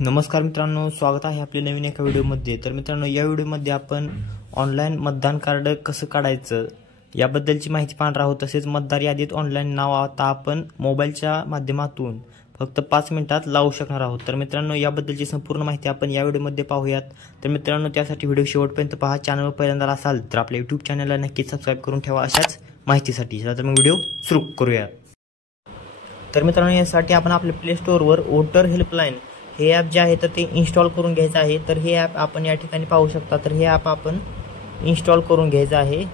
नमस्कार मित्रांनो, स्वागत आहे आपल्या नवीन एका व्हिडिओमध्ये। तर मित्रांनो, या व्हिडिओमध्ये आपण ऑनलाईन मतदान कार्ड कसं काढायचं याबद्दलची माहिती पाहणार आहोत। तसेच मतदार यादीत ऑनलाईन नाव आता आपण मोबाईलच्या माध्यमातून फक्त 5 मिनिटात लावू शकणार आहोत। तर मित्रांनो, याबद्दलची संपूर्ण माहिती आपण या व्हिडिओमध्ये पाहूयात। तर मित्रांनो, त्यासाठी व्हिडिओ शेवटपर्यंत पहा। चॅनलवर पहिल्यांदा असाल तर आपल्या YouTube चॅनलला नक्कीच सबस्क्राइब करून ठेवा अशाच माहितीसाठी। तर मग व्हिडिओ सुरू करूया। तर मित्रांनो, यासाठी आपण आपल्या प्ले स्टोअरवर वोटर हेल्पलाइन हे ॲप जे आहे तर ते इन्स्टॉल करून घ्यायचं आहे। तर हे ॲप आपण या ठिकाणी पाहू शकता। तर हे ॲप आपण इन्स्टॉल करून घ्यायचं आहे।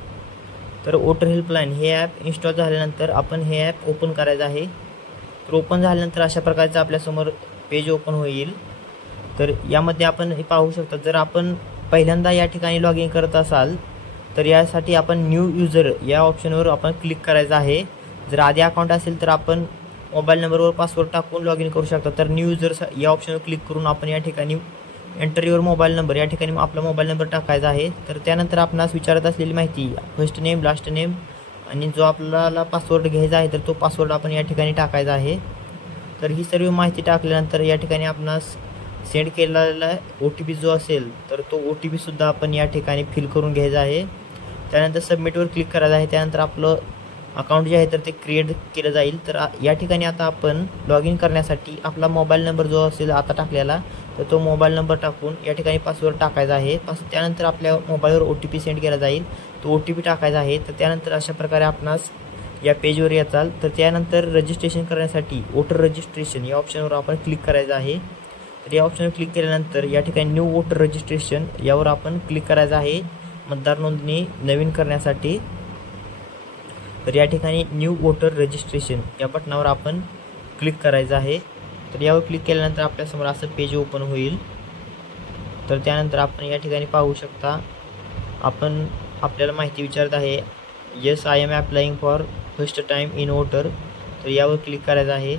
तर वोटर हेल्पलाइन हे ॲप इन्स्टॉल झाल्यानंतर आपण हे ॲप ओपन करायचं आहे। तर ओपन झाल्यानंतर अशा प्रकारचं आपल्यासमोर पेज ओपन होईल। तर यामध्ये आपण पाहू शकता, जर आपण पहिल्यांदा या ठिकाणी लॉग इन करत असाल तर यासाठी आपण न्यू यूजर या ऑप्शनवर आपण क्लिक करायचं आहे। जर आधी अकाउंट असेल तर आपण मोबाईल नंबरवर पासवर्ड टाकून लॉग इन करू शकता। तर न्यू यूजर या ऑप्शनवर क्लिक करून आपण या ठिकाणी एंटर युअर मोबाईल नंबर या ठिकाणी आपला मोबाईल नंबर टाकायचा आहे। तर त्यानंतर आपणास विचारत असलेली माहिती फर्स्ट नेम, लास्ट नेम आणि जो आपल्याला पासवर्ड घ्यायचा आहे तर तो पासवर्ड आपण या ठिकाणी टाकायचा आहे। तर ही सर्व माहिती टाकल्यानंतर या ठिकाणी आपणास सेंड केलेला OTP जो असेल तर तो OTP सुद्धा आपण या ठिकाणी फिल करून घ्यायचा आहे। त्यानंतर सबमिटवर क्लिक करायचं आहे। त्यानंतर आपलं अकाउंट जे आहे तर ते क्रिएट केलं जाईल। तर या ठिकाणी आता आपण लॉग इन करण्यासाठी आपला मोबाईल नंबर जो असेल आता टाकलेला तर तो मोबाईल नंबर टाकून या ठिकाणी पासवर्ड टाकायचा आहे। त्यानंतर आपल्या मोबाईलवर OTP सेंड केला जाईल, तो OTP टाकायचा आहे। तर त्यानंतर अशा प्रकारे आपणास या पेजवर याचाल। तर त्यानंतर रजिस्ट्रेशन करण्यासाठी वोटर रजिस्ट्रेशन या ऑप्शनवर आपण क्लिक करायचं आहे। तर या ऑप्शनवर क्लिक केल्यानंतर या ठिकाणी न्यू वोटर रजिस्ट्रेशन यावर आपण क्लिक करायचं आहे मतदार नोंदणी नवीन करण्यासाठी। तर या ठिकाणी न्यू वोटर रजिस्ट्रेशन या बटनावर आपण क्लिक करायचं आहे। तर यावर क्लिक केल्यानंतर आपल्यासमोर असं पेज ओपन होईल। तर त्यानंतर आपण या ठिकाणी पाहू शकता, आपल्याला माहिती विचारत आहे yes I am applying for first time in voter. तर यावर क्लिक करायचं आहे।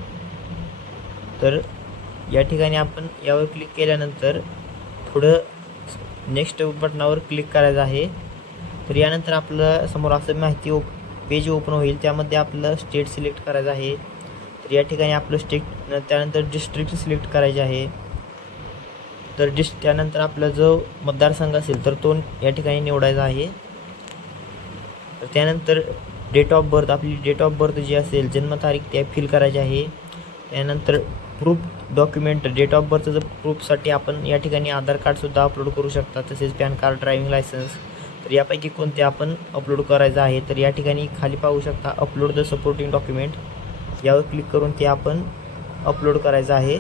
तर या ठिकाणी आपण यावर क्लिक केल्यानंतर थोडं नेक्स्ट बटनावर क्लिक करायचं आहे। तर यानंतर आपल्या समोर असं माहिती पेज ओपन होईल, त्यामध्ये आपलं स्टेट सिलेक्ट करायचं आहे। तर या ठिकाणी आपलं स्टेट त्यानंतर डिस्ट्रिक्ट सिलेक्ट करायचे आहे। तर त्यानंतर आपला जो मतदारसंघ असेल तर तो या ठिकाणी निवडायचा आहे। तर त्यानंतर डेट ऑफ बर्थ, आपली डेट ऑफ बर्थ जी असेल जन्मतारीख ते फिल करायची आहे। त्यानंतर प्रूफ डॉक्युमेंट, डेट ऑफ बर्थचं प्रूफसाठी आपण या ठिकाणी आधार कार्डसुद्धा अपलोड करू शकता, तसेच पॅन कार्ड, ड्रायव्हिंग लायसन्स। तर यापैकी कोणते आपण अपलोड करायचं आहे। तर या ठिकाणी खाली पाहू शकता अपलोड द सपोर्टिंग डॉक्युमेंट यावर क्लिक करून ते आपण अपलोड करायचं आहे।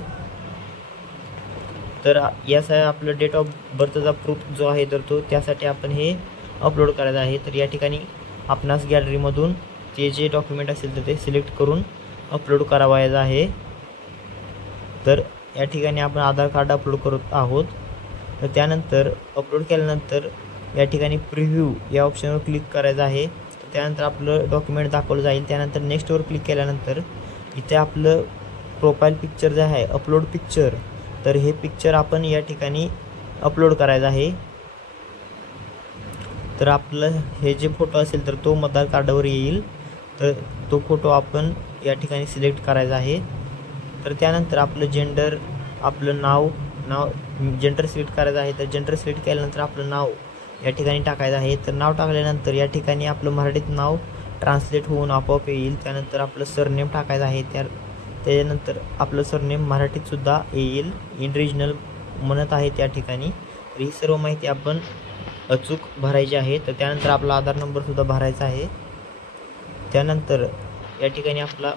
तर यासाठी आपलं डेट ऑफ बर्थचा प्रूफ जो आहे तर तो त्यासाठी आपण हे अपलोड करायचं आहे। तर या ठिकाणी आपणास गॅलरीमधून ते जे डॉक्युमेंट असेल तर ते सिलेक्ट करून अपलोड करावायचं आहे। तर या ठिकाणी आपण आधार कार्ड अपलोड करत आहोत। तर त्यानंतर अपलोड केल्यानंतर या ठिकाणी प्रिव्ह्यू या ऑप्शनवर क्लिक करायचं आहे। त्यानंतर आपलं डॉक्युमेंट दाखवलं जाईल। त्यानंतर नेक्स्टवर क्लिक केल्यानंतर इथे आपलं प्रोफाईल पिक्चर जे आहे अपलोड पिक्चर, तर हे पिक्चर आपण या ठिकाणी अपलोड करायचं आहे। तर आपलं हे जे फोटो असेल तर तो मतदार कार्डावर येईल। तर तो फोटो आपण या ठिकाणी सिलेक्ट करायचा आहे। तर त्यानंतर आपलं जेंडर, आपलं नाव जेंडर सिलेक्ट करायचं आहे। तर जेंडर सिलेक्ट केल्यानंतर आपलं नाव या ठिकाणी टाकायचं आहे। तर नाव टाकल्यानंतर या ठिकाणी आपलं मराठीत नाव ट्रान्सलेट होऊन आपोआप येईल। त्यानंतर आपलं सरनेम टाकायचं आहे। त्यानंतर आपलं सरनेम मराठीतसुद्धा येईल, इन रिजनल म्हणत आहे त्या ठिकाणी। तर ही सर्व माहिती आपण अचूक भरायची आहे। तर त्यानंतर आपला आधार नंबरसुद्धा भरायचा आहे। त्यानंतर या ठिकाणी आपला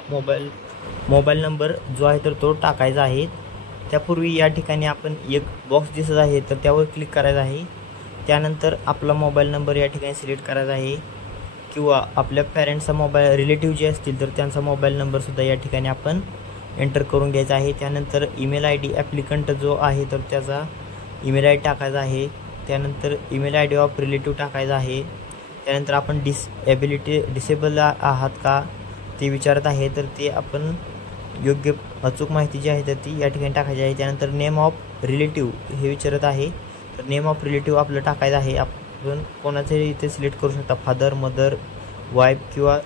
मोबाईल नंबर जो आहे तर तो टाकायचा आहे। त्यापूर्वी या ठिकाणी आपण एक बॉक्स दिसत आहे तर त्यावर क्लिक करायचं आहे। त्यानंतर आपला मोबाईल नंबर या ठिकाणी सिलेक्ट करायचा आहे, किंवा आपल्या पॅरेंट्सचा मोबाईल, रिलेटिव्ह जे असतील तर त्यांचा मोबाईल नंबरसुद्धा या ठिकाणी आपण एंटर करून घ्यायचा आहे। त्यानंतर ईमेल ID ॲप्लिकंट जो आहे तर त्याचा ईमेल ID टाकायचा आहे। त्यानंतर ईमेल ID ऑफ रिलेटिव्ह टाकायचा आहे। त्यानंतर आपण डिसेबल आहात का ते विचारत आहे, तर ते आपण योग्य अचूक माहिती जी आहे तर ती या ठिकाणी टाकायची आहे। त्यानंतर नेम ऑफ रिलेटिव्ह हे विचारत आहे, तर नेम ऑफ रिलेटिव्ह आपलं टाकायचं आहे। आपण कोणाचे इथे सिलेक्ट करू शकता, फादर, मदर, वाईफ किंवा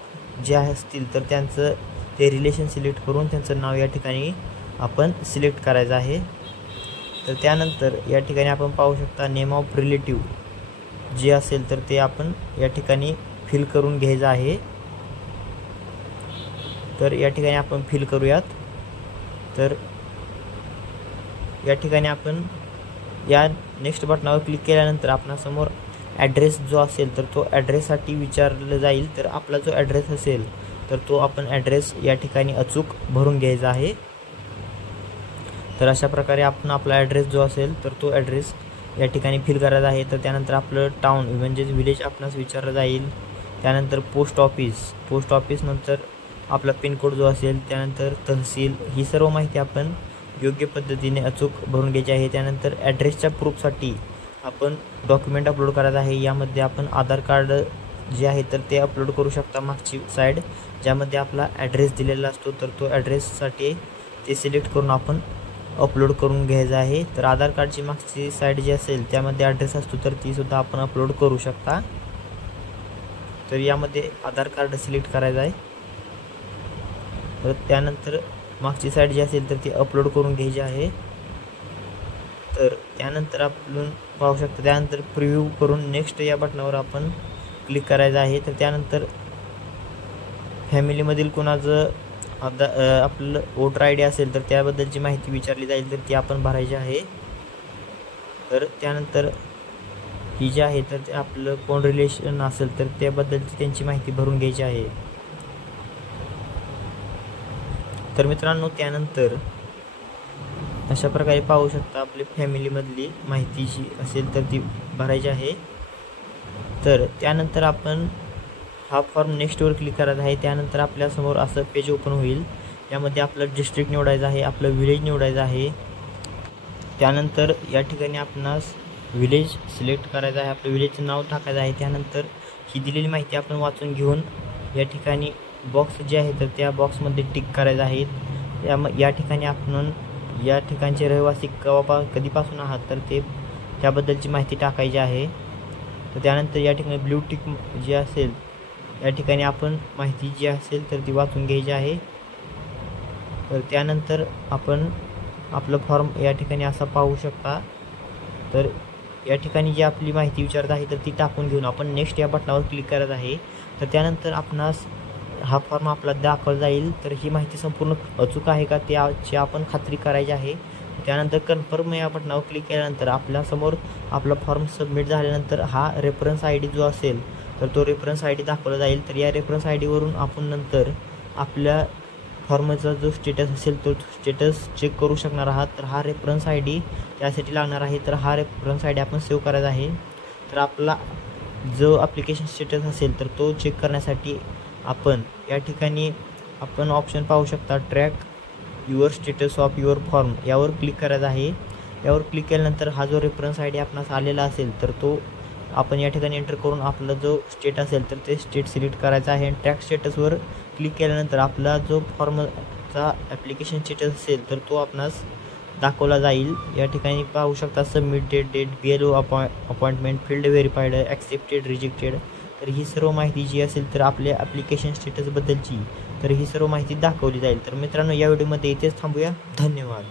जे असतील तर त्यांचं ते रिलेशन सिलेक्ट करून त्यांचं नाव या ठिकाणी आपण सिलेक्ट करायचं आहे। तर त्यानंतर या ठिकाणी आपण पाहू शकता नेम ऑफ रिलेटिव्ह जे असेल तर ते आपण या ठिकाणी फिल करून घ्यायचं आहे. तर या ठिकाणी आपण फिल करूयात. तर या ठिकाणी आपण या नेक्स्ट बटनावर क्लिक केल्यानंतर आपणासमोर ॲड्रेस जो असेल तर तो ॲड्रेससाठी विचारलं जाईल. तर आपला जो ॲड्रेस असेल तर तो आपण ॲड्रेस या ठिकाणी अचूक भरून घ्यायचा आहे. तर अशा प्रकारे आपण आपला ॲड्रेस जो असेल तर तो ॲड्रेस या ठिकाणी फिल करायचा आहे. तर त्यानंतर आपलं टाउन म्हणजेच विलेज आपणास विचारलं जाईल. त्यानंतर पोस्ट ऑफिस नंतर आपला पिनकोड जो असेल, त्यानंतर तहसील, ही सर्व माहिती आपण योग्य पद्धतीने अचूक भरून घ्यायची आहे. त्यानंतर ॲड्रेसच्या प्रूफसाठी आपण डॉक्युमेंट अपलोड करायचं आहे. यामध्ये आपण आधार कार्ड जे आहे तर ते अपलोड करू शकता मागची साईड ज्यामध्ये आपला ॲड्रेस दिलेला असतो. तर तो ॲड्रेससाठी ते सिलेक्ट करून आपण अपलोड करून घ्यायचं आहे. तर आधार कार्डची मागची साईड जी असेल त्यामध्ये ॲड्रेस असतो तर तीसुद्धा आपण अपलोड करू शकता. तर यामध्ये आधार कार्ड सिलेक्ट करायचं आहे. तर त्यानंतर मागची साईड जी असेल तर ती अपलोड करून घ्यायची आहे. तर त्यानंतर आपण पाहू शकता. त्यानंतर प्रिव्ह्यू करून नेक्स्ट या बटनावर आपण क्लिक करायचं आहे. तर त्यानंतर फॅमिलीमधील कोणाचं आपलं वोटर आय डी असेल तर त्याबद्दलची माहिती विचारली जाईल तर ती आपण भरायची आहे. तर त्यानंतर ही जी आहे तर ते आपलं कोण रिलेशन असेल तर त्याबद्दलची त्यांची माहिती भरून घ्यायची आहे. तर मित्रांनो त्यानंतर अशा प्रकारे पाहू शकता आपली फॅमिलीमधली माहिती जी असेल तर ती भरायची आहे. तर त्यानंतर आपण हा फॉर्म नेक्स्टवर क्लिक करायचा आहे. त्यानंतर आपल्यासमोर असं पेज ओपन होईल. यामध्ये आपलं डिस्ट्रिक्ट निवडायचं आहे, आपलं विलेज निवडायचं आहे. त्यानंतर या ठिकाणी आपणास विलेज सिलेक्ट करायचं आहे, आपलं विलेजचं नाव टाकायचं आहे. त्यानंतर ही दिलेली माहिती आपण वाचून घेऊन या ठिकाणी बॉक्स जे आहे तर त्या बॉक्समध्ये टिक करायचं आहे. या ठिकाणी आपण या ठिकाणचे रहिवासी कधीपासून आहात तर ते त्याबद्दलची माहिती टाकायची आहे. तर त्यानंतर या ठिकाणी ब्ल्यू टिक जे असेल या ठिकाणी आपण माहिती जी असेल तर ती वाचून घ्यायची आहे. तर त्यानंतर आपण आपलं फॉर्म या ठिकाणी असा पाहू शकता. तर या ठिकाणी जी आपली माहिती विचारत आहे तर ती टाकून घेऊन आपण नेक्स्ट या बटनावर क्लिक करत आहे. तर त्यानंतर आपणास हा फॉर्म आपला दाखवला जाईल. तर ही माहिती संपूर्ण अचूक आहे का त्याची आपण खात्री करायची आहे. त्यानंतर कन्फर्म या बटनावर क्लिक केल्यानंतर आपल्यासमोर आपला फॉर्म सबमिट झाल्यानंतर हा रेफरन्स आय डी जो असेल तर तो रेफरन्स आय डी दाखवला जाईल. तर या रेफरन्स आय डीवरून आपण नंतर आपल्या फॉर्मचा जो स्टेटस असेल तो स्टेटस चेक करू शकणार आहात. तर हा रेफरन्स आय डी त्यासाठी लागणार आहे. तर हा रेफरन्स आय डी आपण सेव्ह करायचा आहे. तर आपला जो ॲप्लिकेशन स्टेटस असेल तर तो चेक करण्यासाठी आपण या ठिकाणी आपण ऑप्शन पाहू शकता track your status of your form यावर क्लिक करायचं आहे. यावर क्लिक केल्यानंतर हा जो रेफरन्स आय डी आपणास आलेला असेल तर तो आपण या ठिकाणी एंटर करून आपला जो स्टेट असेल तर ते स्टेट सिलेक्ट करायचं आहे. ट्रॅक स्टेटसवर क्लिक केल्यानंतर आपला जो फॉर्मचा ॲप्लिकेशन स्टेटस असेल तर तो आपणास दाखवला जाईल. या ठिकाणी पाहू शकता submitted date, BLO appointment, field verified, accepted, rejected. तर ही सर्व माहिती जी असेल तर आपल्या ॲप्लिकेशन स्टेटसबद्दलची तर ही सर्व माहिती दाखवली जाईल. तर मित्रांनो या व्हिडिओमध्ये इथेच थांबूया. धन्यवाद.